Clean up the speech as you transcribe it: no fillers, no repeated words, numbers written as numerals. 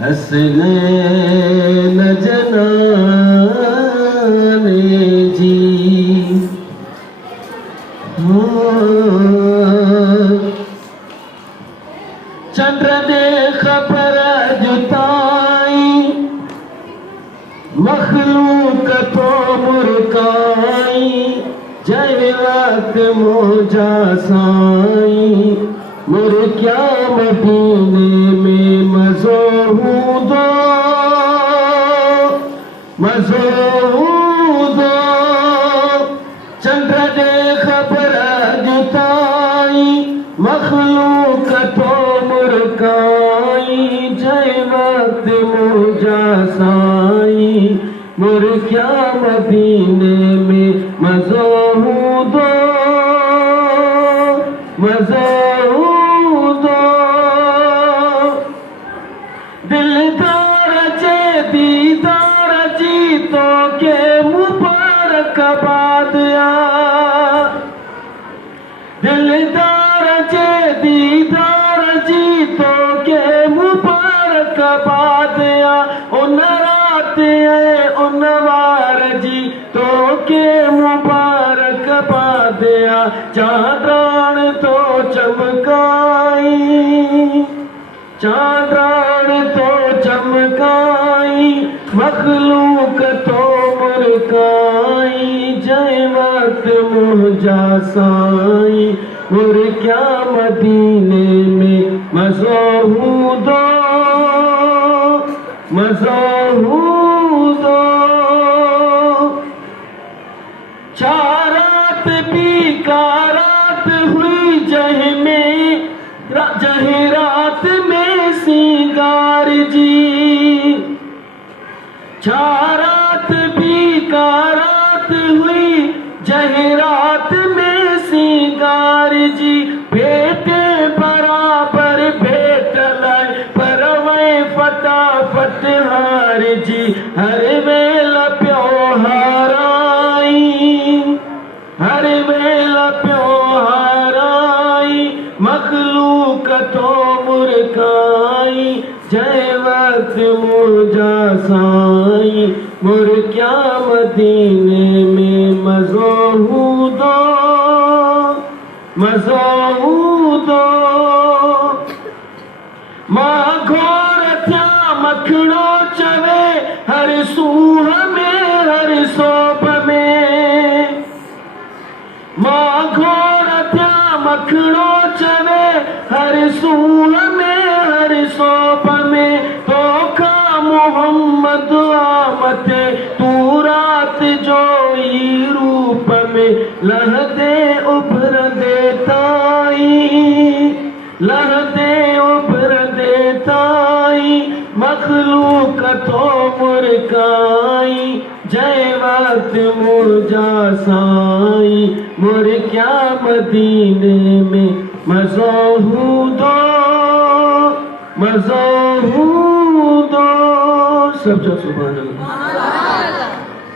हसने न जनाने जी चंद्र दे खबर जुताई मखलूक तो मुरकाई जय वक्त मोजा साई मुर क्या मदीने में मज़ो दो चंद्र दे खबर जुताई मखलूक तो मुरकाई जय वक्त मोजा साई मुर क्या मदीने में मज़ो दो दिलदार चे दीदार जीतों के मुबारकबाद दिलदार चे दीदार जीतों के मुबारकबाद उन रात उन वार जीतों के मुबारकबाद चांदरान तो चमकाई चांदरान तो चमकाई मखलूक तो मुरकाई जय वक्त मोजा साई मुर क्या मदीने में मज़ो दो चारात बीकारात हुई जह रात में सिंगार जी चारात बीकारात हुई जह रात में सिंगार जी बेटे बराबर भेट लाए परवे फटाफट हार जी हर वेला प्यो हाराई हर वेला प्यो हाराई मखलूक तो मुरकाई जय वक्त मोजा साई मुर क्या मदीने में मज़ो दो मां घोर थया मखणो चवे हर सूह में हर सोप में मां घोर थया मखणो चवे हर सूह में हर सोप में तो का मोहम्मद आमते तू रात जो ई रूप में लहदे उभर देताई लहदे उभर देताई मखलूक तो मुरकाई जय वक्त मोजा साई मुर क्या मदीने में मज़ो दो सब जो सुभान अल्लाह।